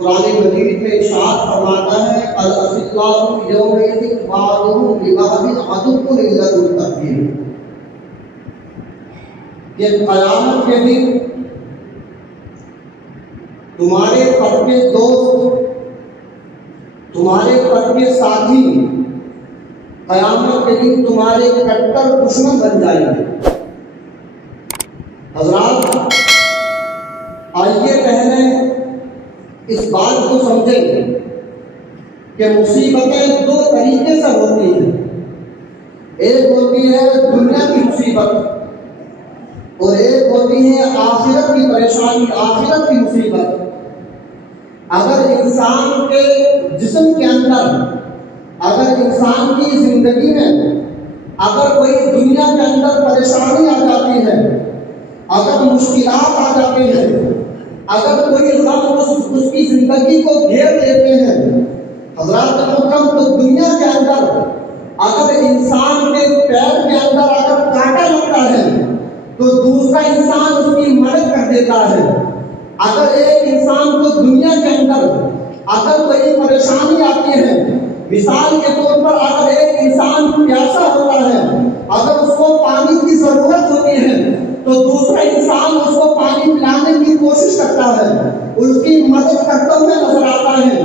قرآن مجید میں ارشاد فرماتا ہے الاخلاء یومئذ بعضهم لبعض عدو الا المتقین، کہ قیامت کے دن تمہارے پکے دوست، تمہارے پکے ساتھی قیامت کے دن تمہارے کٹر دشمن بن جائیں گے۔ حضرات آئیے پہلے اس بات کو سمجھیں کہ مصیبتیں دو طریقے سے ہوتی ہیں، ایک ہوتی ہے دنیا کی مصیبت اور ایک ہوتی ہے آخرت کی پریشانی، آخرت کی مصیبت۔ اگر انسان کے جسم کے اندر، اگر انسان کی زندگی میں اگر کوئی دنیا کے اندر پریشانی آ جاتی ہے، اگر مشکلات آ جاتی ہیں، اگر کوئی غم اس کی زندگی کو گھیر لیتے ہیں، حضرات محترم، تو دنیا کے اندر اگر انسان کے پیر کے اندر اگر کانٹا لگتا ہے تو دوسرا انسان اس کی مدد کر دیتا ہے۔ اگر ایک انسان کو دنیا کے اندر اگر کوئی پریشانی آتی ہے، مثال کے طور پر اگر ایک انسان پیاسا ہوتا ہے، اگر اس کو پانی کی ضرورت ہوتی ہے تو دوسرا انسان اس کو پانی پلانے کی کوشش کرتا ہے، اس کی مدد کرتے ہوئے نظر آتا ہے۔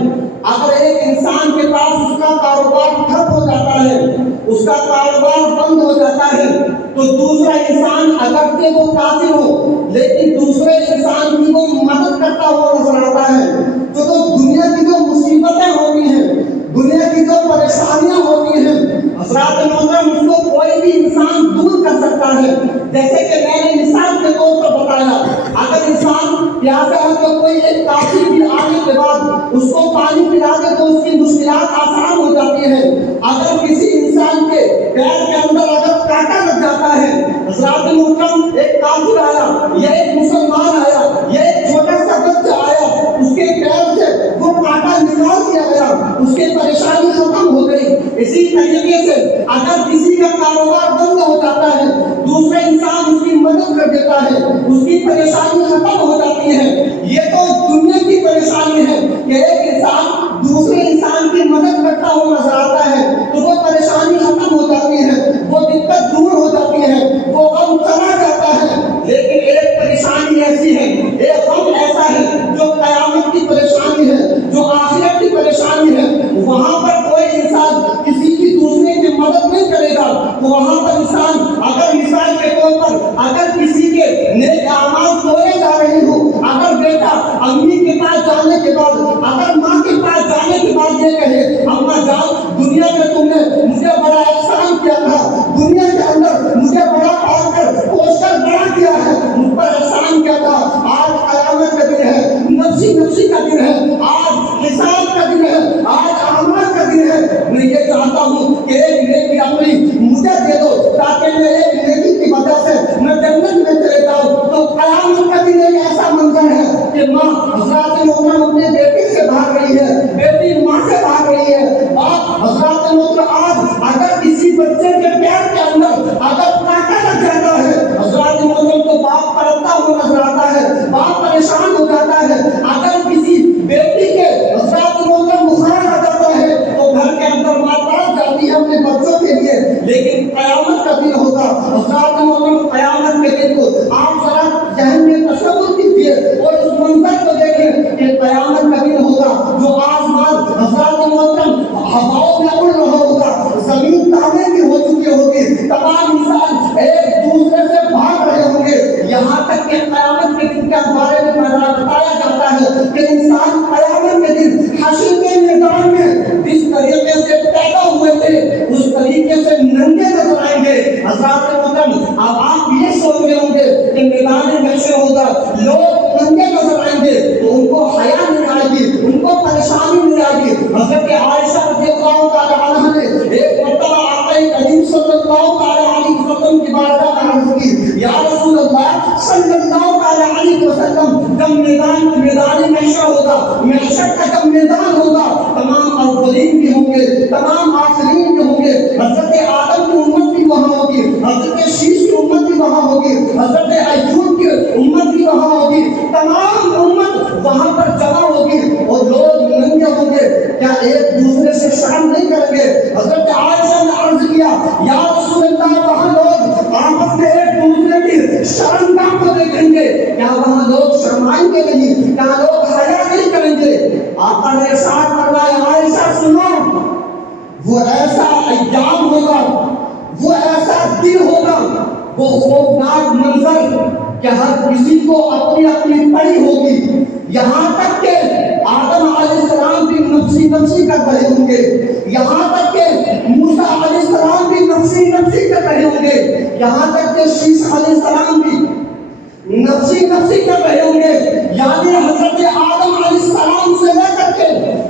اگر ایک انسان کے پاس اس کا کاروبار ٹھپ ہو جاتا ہے، اس کا کاروبار بند ہو جاتا ہے، تو دوسرا انسان اگرچہ وہ کافر ہو لیکن دوسرے انسان کی وہ مدد کرتا ہوا نظر آتا ہے۔ تو دنیا کی جو مصیبتیں ہوتی ہیں، دنیا کی جو پریشانیاں ہوتی ہیں، حضرات محترم، اس کو کوئی بھی انسان دور کر سکتا ہے۔ جیسے کہ میں نے مثال کے طور پر بتایا، اگر انسان پیاسا ہے تو کوئی ایک کافی بھی آنے کے بعد اس کو پانی پلا دے تو اس کی مشکلات آسان ہو جاتی ہیں۔ اگر کسی انسان کے پیر کے اندر اگر کانٹا لگ جاتا ہے، حضرات محترم، ایک کافر آیا یا ایک مسلمان آیا یا ایک چھوٹا سا بچہ آیا، اس کے پیر سے وہ کانٹا نکال دیا گیا، اس کی پریشانی ختم ہو گئی۔ اسی طریقے سے اگر کسی کا کاروبار بند ہو جاتا ہے، دوسرے انسان اس کی مدد کر دیتا ہے، اس کی پریشانی ختم ہو جاتی ہے۔ یہ تو دنیا کی پریشانی ہے کہ ایک انسان دوسرے انسان کی مدد کرتا ہوا نظر آتا ہے تو وہ پریشانی ختم ہو جاتی ہے، وہ دقت دور ہو جاتی ہے، وہ غم چلا جاتا ہے۔ لیکن ایک پریشانی ایسی ہے، ایک غم ایسا ہے جو قیامت کی پریشانی ہے، جو آخرت کی پریشانی ہے، وہاں پر کوئی انسان کسی کی دوسرے کی مدد نہیں کرے گا۔ وہاں پر انسان اگر مثال کے طور پر اگر کسی کے نیک اعمال توڑے جا رہے ہو، اگر بیٹا امی کے پاس جانے کے بعد، اگر ماں کے پاس جانے کے بعد یہ کہے، اماں جان، دنیا میں تم نے مجھے بڑا احسان کیا تھا، دنیا کے اندر مجھے بڑا پال کر پوسٹر بڑا کیا ہے، مجھ پر احسان کیا تھا، آج قیامت کا دن ہے، نفسی نفسی کا دن ہے، آج حساب کا دن ہے، آج اعمال کا دن ہے، میں یہ چاہتا ہوں کہ ایک نیکی اپنی مجھے دے دو تاکہ میں ایک نیکی کی وجہ سے میں جنت میں چلے جاؤں۔ تو قیامت کا دن ایک ایسا منظر ہے کہ ماں حضرات محترم اپنے بیٹے سے بھاگ رہی ہے، بیٹی ماں سے بھاگ رہی ہے، باپ حضرات محترم آج اگر کسی بچے کے پیر کے اندر اگر کانٹا لگ جاتا ہے، حضرات محترم، تو باپ تڑپتا ہوا نظر آتا ہے، باپ پریشان ہو جاتا ہے۔ اگر کسی بیٹی کے حضرات محترم بخار آ جاتا ہے تو گھر کے اندر ماں تڑپ جاتی ہے اپنے بچوں کے لیے۔ لیکن قیامت کا دن ہوگا، حضرات محترم، قیامت کے دن کو آپ ذرا ذہن میں تصور کیجیے اور اس منظر کو دیکھیں کہ قیامت کا دن ہوگا جو آسمان حضرات محترم ہواؤں میں اڑ رہا ہوگا، زمین تابے کی ہو چکی ہوگی، تمام انسان ایک دوسرے سے بھاگ رہے ہوں گے، یہاں تک کہ قیامت کے دن کے بارے میں بتایا جاتا ہے کہ انسان قیامت کے دن حشر کے میدان میں جس طریقے سے پیدا ہوئے تھے اس طریقے سے ننگے نظر آئیں گے۔ حضرات محترم، اب آپ یہ سوچ رہے ہوں گے کہ میدان محشر ہوگا، لوگ ننگے نظر آئیں گے تو ان کو حیا نہیں آئے گی، ان کو پریشانی نہیں آئے گی۔ حضرت عائشہ رضی اللہ تعالی عنہا نے ایک مرتبہ آقا کریم صلی اللہ تعالی علیہ وسلم کی بارگاہ میں عرض کی، یا رسول اللہ صلی اللہ تعالی علیہ وسلم، جب میدان محشر ہوگا، محشر کا جب میدان ہوگا، تمام اولین بھی ہوں گے، تمام آخرین بھی ہوں گے، حضرت آدم کی امت بھی وہاں ہوگی، حضرت شیش کی امت بھی وہاں ہوگی، حضرت ایوب کی امت بھی وہاں ہوگی، تمام امت وہاں پر جمع ہوگی اور سرکار نے ارشاد فرمایا عائشہ سنو، وہ ایسا ایام ہوگا، وہ ایسا دن ہوگا، وہ خوفناک منظر کہ ہر کسی کو اپنی اپنی پڑی ہوگی، یہاں تک کہ آدم علیہ السلام بھی نفسی نفسی کر رہے ہوں گے، یہاں تک کہ موسیٰ علیہ السلام بھی نفسی نفسی کر رہے ہوں گے، یہاں تک کہ شیش علیہ السلام بھی نفسی نفسی کر رہے ہوں گے، یعنی حضرت آدم علیہ السلام سے لے کر کے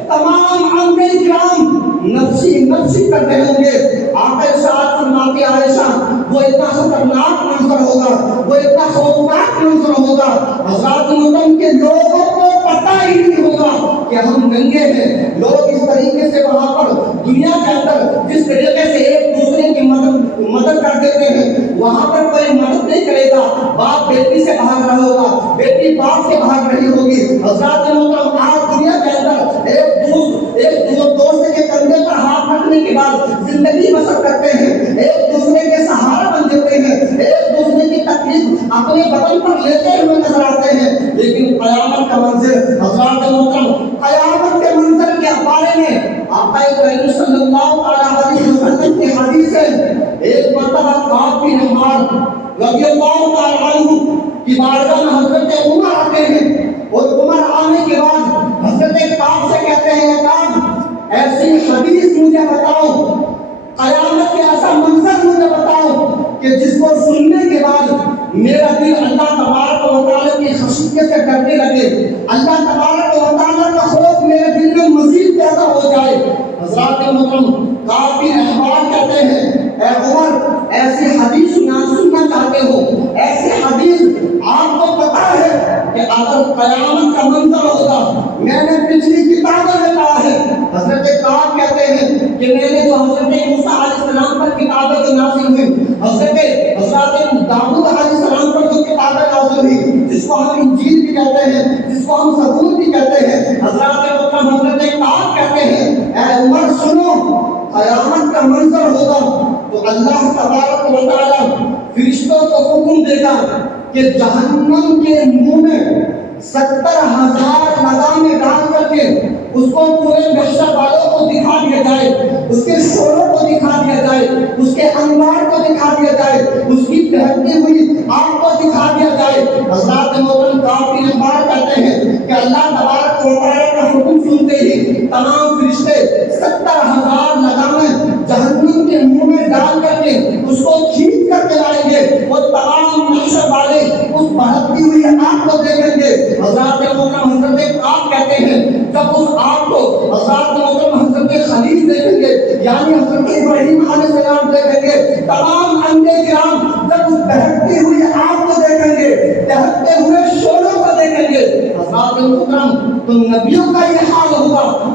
تمام انبیاء کرام نفسی نفسی کر رہے ہوں گے۔ آقا ارشاد فرماتے عائشہ وہ اتنا خطرناک منظر ہوگا، وہ اتنا خوفناک منظر ہوگا، حضرات محترم کے لوگوں کو پتہ ہی نہیں ہوگا کہ ہم ننگے ہیں۔ لوگ اس طریقے سے وہاں پر دنیا کے اندر جس طریقے سے ایک دوسرے کی مدد کر دیتے ہیں، وہاں پر کوئی مدد نہیں کرے گا، باپ بیٹی سے بھاگ رہا ہوگا، بیٹی باپ سے بھاگ رہی ہوگی۔ حضرات محترم آج دنیا کے اندر ایک دوسرے کے کندھے پر ہاتھ رکھنے کے بعد زندگی بسر کرتے ہیں، ایک دوسرے کے سہارا بن جاتے ہیں، ایک دوسرے کی تکلیف اپنے بدن پر لیتے ہوئے نظر آتے ہیں، لیکن قیامت کا منظر حضرات محترم، قیامت کے منظر کے بارے میں آقا کریم صلی اللہ علیہ وسلم کی حدیث ہے۔ ایک مرتبہ کعب بن عمار رضی اللہ عنہ کی بارگاہ میں حضرت عمر آتے ہیں، اور عمر آنے کے بعد حضرت کعب سے کہتے ہیں کعب ایسی حدیث مجھے بتاؤ، قیامت کے ایسا منظر مجھے بتاؤ کہ جس کو سننے کے بعد میرا دل اللہ تبارک و تعالیٰ کی خشیت سے ڈرنے لگے، اللہ تبارک و تعالیٰ کا خوف میرے دل میں مزید پیدا ہو جائے۔ حضرات محترم کعب بن احبار کہتے ہیں اے عمر ایسی حدیث سننا چاہتے ہو، ایسی حدیث آپ کو پتا ہے کہ اگر قیامت کا منظر ہوگا، میں نے پچھلی کتابوں میں پڑھا ہے۔ حضرت کعب کہتے ہیں کہ میں نے جو حضرت موسیٰ علیہ السلام پر کتابیں جو نازل ہوئی، حضرت داؤد علیہ السلام پر جو کتابیں نازل ہوئی، جس کو ہم انجیل بھی کہتے ہیں، جس کو ہم زبور بھی کہتے ہیں، حضرت کعب کہتے ہیں اے عمر سنو، قیامت کا منظر ہوگا تو اللہ تبارک و تعالیٰ فرشتوں کو حکم دے گا کہ جہنم کے منہ میں 70,000 لگامیں ڈال کر کے اس کو پورے محشر والوں کو دکھا دیا جائے، اس کے شعلوں کو دکھا دیا جائے، اس کے انوار کو دکھا دیا جائے، اس کی بہتی ہوئی آگ کو دکھا دیا جائے۔ حضرات محترم کعب بن احبار کہتے ہیں کہ اللہ تبارک و تعالیٰ کا حکم سنتے ہی تمام فرشتے 70,000 لگامیں جہنم کے منہ میں ڈال کر کے اس کو کھینچ کر کے لائیں گے، وہ تمام محشر والے اس بھڑکتی ہوئی آگ کو دیکھیں گے۔ حضرات محترم حضرت کعب کہتے ہیں جب اس آگ کو حضرات محترم حضرت خلیل دیکھیں گے، یعنی حضرت ابراہیم علیہ السلام دیکھیں گے، تمام انبیاء کرام جب اس بہکتی ہوئی آگ کو دیکھیں گے، بہکتے ہوئے شعلوں کو دیکھیں گے، حضرات محترم تو نبیوں کا یہ حال ہوگا۔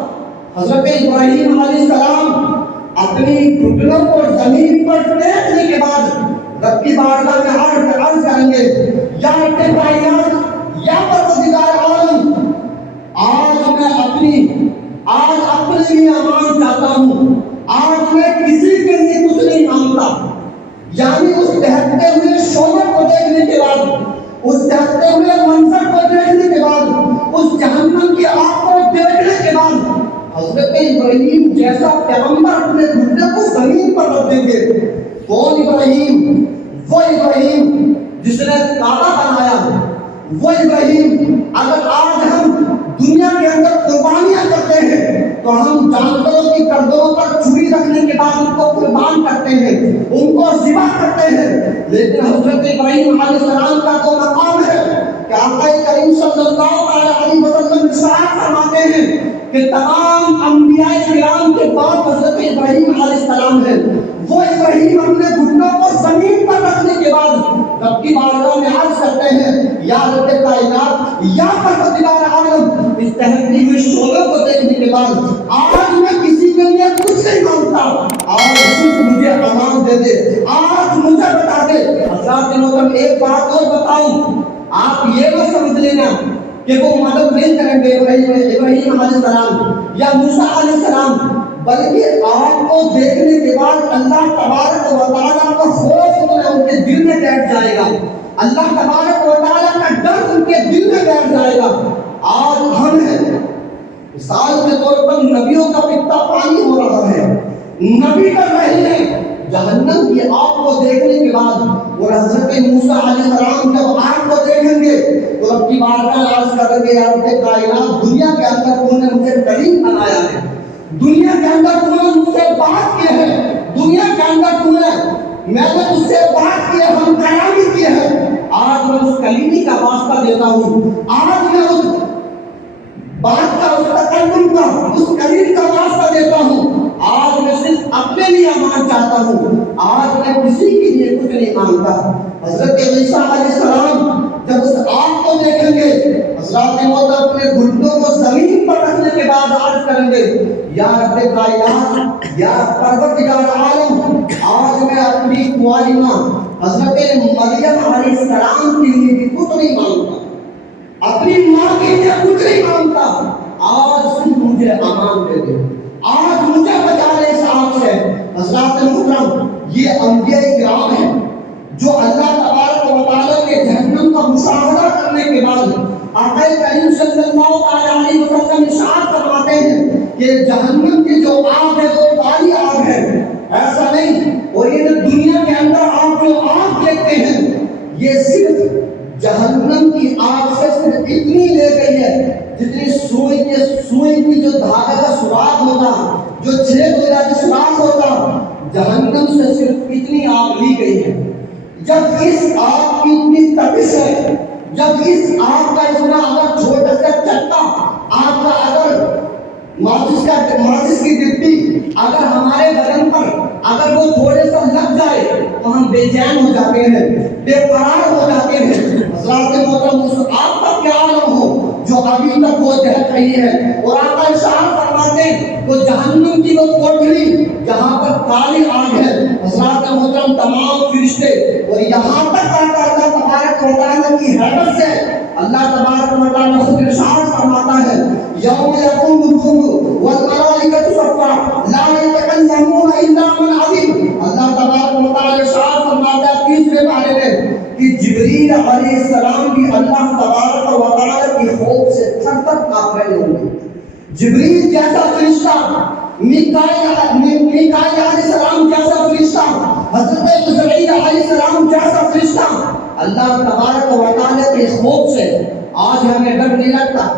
حضرت ابراہیم علیہ السلام اپنی گھٹنوں کو زمین پر ٹیکنے کے بعد رب کی بارگاہ میں عرض کریں گے یا رب کائنات، یا پروردگار عالم، آج میں اپنے لیے امان چاہتا ہوں، آج میں کسی کے لیے کچھ نہیں مانگتا۔ یعنی اس بہکتے ہوئے شعلوں کو دیکھنے کے بعد، اس بہکتے ہوئے منظر کو دیکھنے کے بعد، اس جہنم کی آگ کو دیکھنے کے بعد حضرت ابراہیم جیسا پیغمبر اپنے گھٹنے کو زمین پر رکھ دیں گے۔ کون ابراہیم؟ وہ ابراہیم جس نے کعبہ بنایا، وہ ابراہیم۔ اگر آج ہم دنیا کے اندر قربانیاں کرتے ہیں تو ہم جانوروں کی گردنوں پر چھری رکھنے کے بعد ان کو قربان کرتے ہیں، ان کو ذبح کرتے ہیں، لیکن حضرت ابراہیم علیہ السلام کا تو مقام ہے کہ آقا کریم صلی اللہ علیہ وسلم ارشاد فرماتے ہیں کہ تمام انبیاء کرام کے بعد حضرت ابراہیم علیہ السلام ہیں۔ وہ ابراہیم اپنے گھٹنوں کو زمین پر رکھنے کے بعد رب کی بارگاہ میں عرض کرتے ہیں یا رب کائنات، یا پروردگار عالم، اس تہتی ہوئی شعلوں کو دیکھنے کے بعد آج میں کسی کے لیے کچھ نہیں مانگتا، آج صرف مجھے امان دے دے، آج مجھے بتا دے۔ حضرات محترم ایک بات اور بتاؤں، آپ یہ نہ سمجھ لینا کہ وہ مدد نہیں کریں گے ابراہیم علیہ السلام یا موسیٰ علیہ السلام، بلکہ آپ کو دیکھنے کے بعد اللہ تبارک و تعالیٰ کا خوف ان کے دل میں بیٹھ جائے گا، اللہ تبارک و تعالیٰ کا ڈر ان کے دل میں بیٹھ جائے گا۔ آج ہم ہیں مثال کے طور پر نبیوں کا کتنا پانی ہو رہا ہے، نبی کر رہے ہیں جہنم کی آگ کو دیکھنے کے بعد، اور حضرت موسیٰ علیہ السلام جب آگ کو دیکھیں گے تو رب کی بارگاہ میں عرض کریں گے، یا رب کائنات، دنیا کے اندر تو نے مجھے کریم بنایا ہے، دنیا کے اندر تو نے مجھ سے بات کی ہے، دنیا کے اندر تو نے میں نے اس سے بات کی ہے، ہم کلامی کی ہے، آج میں اس کلیمی کا واسطہ دیتا ہوں، آج میں اس بات کا، اس تکلم کا، اس کلیم کا واسطہ دیتا ہوں، آج میں صرف اپنے لیے امان چاہتا ہوں، آج میں کسی کے لیے کچھ نہیں مانگتا۔ حضرت عیسیٰ علیہ السلام جب اس آگ کو دیکھیں گے، حضرات موت اپنے گھٹنوں کو زمین پر رکھنے کے بعد عرض کریں گے، یا رب کائنات، یا پروردگار عالم، آج میں اپنی کنواری ماں حضرت مریم علیہ السلام کے لیے بھی کچھ نہیں مانگتا، اپنی ماں کے لیے کچھ نہیں مانگتا، آج صرف مجھے امان دے دے، آج مجھے بچا لے اس آگ سے۔ حضرات محترم، یہ انبیاء کرام ہیں جو اللہ تبارک و تعالیٰ کے جہنم کا مشاہدہ کرنے کے بعد آقا کریم صلی اللہ علیہ وسلم ارشاد فرماتے ہیں کہ جہنم کی جو آگ ہے وہ کالی آگ ہے، ایسا نہیں، اور یہ جو دنیا کے اندر آپ جو آگ دیکھتے ہیں یہ صرف جہنم کی آگ سے صرف اتنی لے گئی ہے جتنی سوئی کی جو دھاگا کا سراغ ہوتا، جو چھید ہو جاتا سراغ ہوتا، جہنم سے صرف اتنی آگ لی گئی ہے۔ جب اس آگ کی اتنی تپش ہے، جب اس آگ کا اتنا اگر چھوٹا سا چٹا آگ کا اگر ماچس کی ڈبی اگر ہمارے بدن پر اگر وہ تھوڑے سا لگ جائے تو ہم بے چین ہو جاتے ہیں، بے قرار ہو جاتے ہیں۔ حضرات محترم، اس آگ کا کیا عالم ہو جو ابھی تک وہ دہک رہی ہے، اور آقا ارشاد فرماتے ہیں وہ جہنم کی وہ کوٹری جہاں پر کالی آگ ہے، حضرات محترم تمام فرشتے، اور یہاں تک آقا اللہ تبارک و تعالیٰ کی حیبت سے اللہ تبارک و تعالیٰ خود ارشاد فرماتا ہے، یوم یقوم الروح والملائکۃ صفا لا یتکلمون الا من عظیم۔ اللہ تبارک و تعالیٰ ارشاد فرماتا ہے تیسرے بارے میں کہ جبریل علیہ السلام بھی اللہ تبارک و تعالیٰ کی خوف سے تھر تھر کانپ رہے ہوں گے۔ جبریل جیسا فرشتہ، میکائیل علیہ السلام جیسا فرشتہ، حضرت عزرائیل علیہ السلام جیسا فرشتہ، اللہ تبارک و تعالیٰ کے خوف سے آج ہمیں ڈر نہیں لگتا،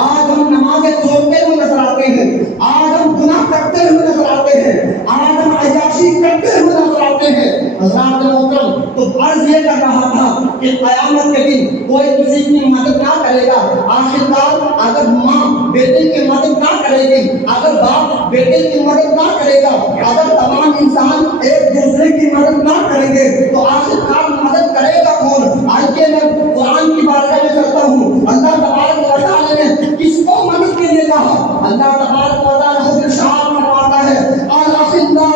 آج ہم نمازیں چھوڑتے ہوئے نظر آتے ہیں، آج ہم گناہ کرتے ہوئے نظر آتے ہیں، آج ہم عیاشی کرتے ہوئے نظر آتے ہیں۔ حضرات محترم، تو عرض یہ کر رہا تھا کہ قیامت کے دن کوئی کسی کی مدد نہ کرے گا، آخرکار اگر ماں بیٹے کی مدد نہ کرے گی، اگر باپ بیٹے کی مدد نہ کرے گا، اگر تمام انسان ایک دوسرے کی مدد نہ کریں گے تو آخرکار مدد کرے گا کون؟ آئیے میں قرآن کی بارگاہ میں چلتا ہوں، اللہ تبارک و تعالیٰ نے کس کو مدد کے لیے کہا؟ اللہ تبارک و تعالیٰ خود ارشاد فرماتا ہے، الاخلاء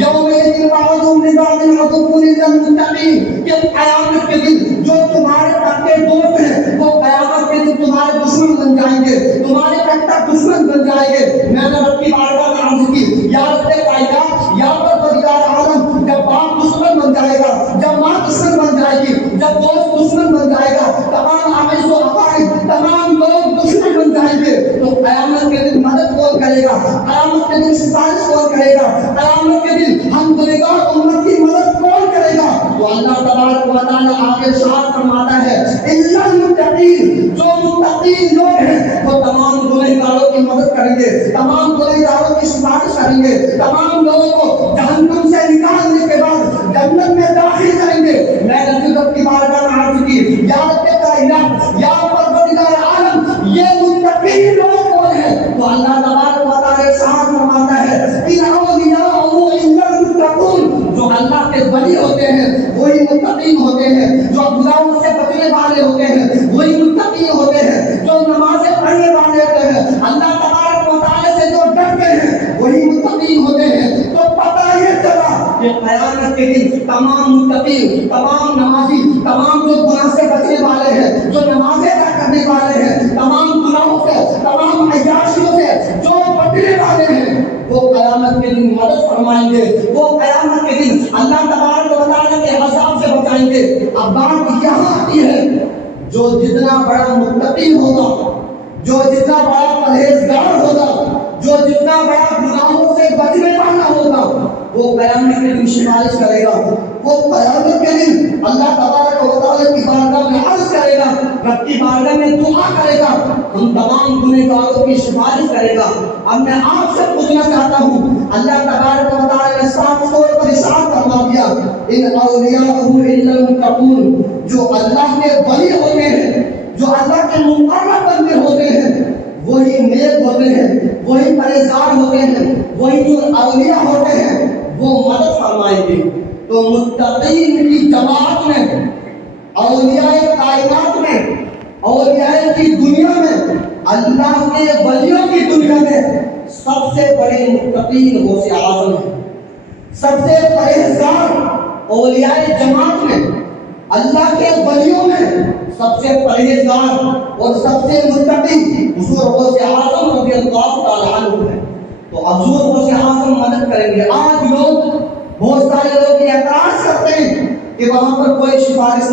یومئذ بعضهم لبعض عدو الا المتقین، کہ قیامت کے دن جو تمہارے پکے دوست ہیں وہ قیامت کے دن تمہارے دشمن بن جائیں گے، تمہارے کٹر دشمن بن جائیں گے۔ میں نے رب کی بارگاہ میں عرض کی، یا رب کائنات، یا پروردگار عالم، جب باپ دشمن بن جائے گا، جب ماں دشمن بن جائے گی، جب دوست دشمن بن جائے گا، تمام اعز و اقارب تمام لوگ دشمن بن جائیں گے، تو قیامت کے دن مدد کون کرے گا؟ قیامت کے دن سفارش کون کرے گا؟ قیامت کے دن ہم گنہگار امت کی مدد کون کرے گا؟ تو اللہ تبارک و تعالیٰ آگے ارشاد فرماتا ہے، الا المتقین، جو متقین لوگ ہیں وہ تمام گنہگاروں کی مدد کریں گے، تمام گنہگاروں کی سفارش کریں گے، تمام لوگوں کو جہنم سے نکالنے کے بعد جنت میں داخل کریں گے۔ میں نے رب کی بارگاہ میں عرض کی، یا رب کائنات، یا پروردگار عالم، یہ متقین لوگ کون ہیں؟ تو اللہ تبارک و تعالیٰ ارشاد فرماتا ہے، ان اولیاء الا المتقون، جو اللہ کے ولی ہوتے ہیں وہی متقین ہوتے ہیں، جو گناہوں سے بچنے والے ہوتے ہیں وہی متقین ہوتے ہیں، جو نمازیں پڑھنے والے ہوتے ہیں، اللہ تبارک و تعالیٰ سے جو ڈرتے ہیں وہی متقین ہوتے ہیں۔ تو پتہ یہ چلا کہ قیامت کے دن تمام متقین، تمام نمازی، تمام جو گناہ سے بچنے والے ہیں، جو نمازیں ادا کرنے والے ہیں، تمام گناہوں سے، تمام عیاشیوں سے جو بچنے والے ہیں، وہ قیامت کے دن مدد فرمائیں گے، وہ قیامت کے دن اللہ تبارک و تعالیٰ کے عذاب سے بچائیں گے۔ اب بات یہاں آتی ہے، جو جتنا بڑا متقی ہوگا، جو جتنا بڑا پرہیزگار ہوگا، جتنا بڑا گناہوں سے بچنے والا ہوگا وہ قیامت کے دن سفارش کرے گا، وہ قیامت کے دن اللہ تبارک و تعالیٰ کی بارگاہ میں عرض کرے گا، رب کی بارگاہ میں دعا کرے گا، ہم تمام گنہگاروں کی سفارش کرے گا۔ اب میں آپ سے پوچھنا چاہتا ہوں، اللہ تبارک و تعالیٰ نے صاف طور پر ارشاد فرما دیا ان اولیاء الا المتقون، جو اللہ کے ولی ہوتے ہیں، جو اللہ کے مقرب بندے ہوتے ہیں، وہی نیک ہوتے ہیں، وہی پرہیزگار ہوتے ہیں، وہی جو اولیاء ہوتے ہیں وہ مدد فرمائیں گے۔ تو متقین کی جماعت میں، اولیاء کائنات میں، اولیاء کی دنیا میں، اللہ کے ولیوں کی دنیا میں سب سے بڑے متقین غوث اعظم ہیں، سب سے پرہیزگار اولیاء جماعت میں، اللہ کے ولیوں میں سب سے پرہیزگار اور سب سے متقی حضور غوث اعظم رضی اللہ تعالیٰ عنہ ہے۔ تو حضور غوث اعظم مدد کریں گے۔ آج لوگ، بہت سارے لوگ یہ اعتراض کرتے ہیں کہ وہاں پر کوئی سفارش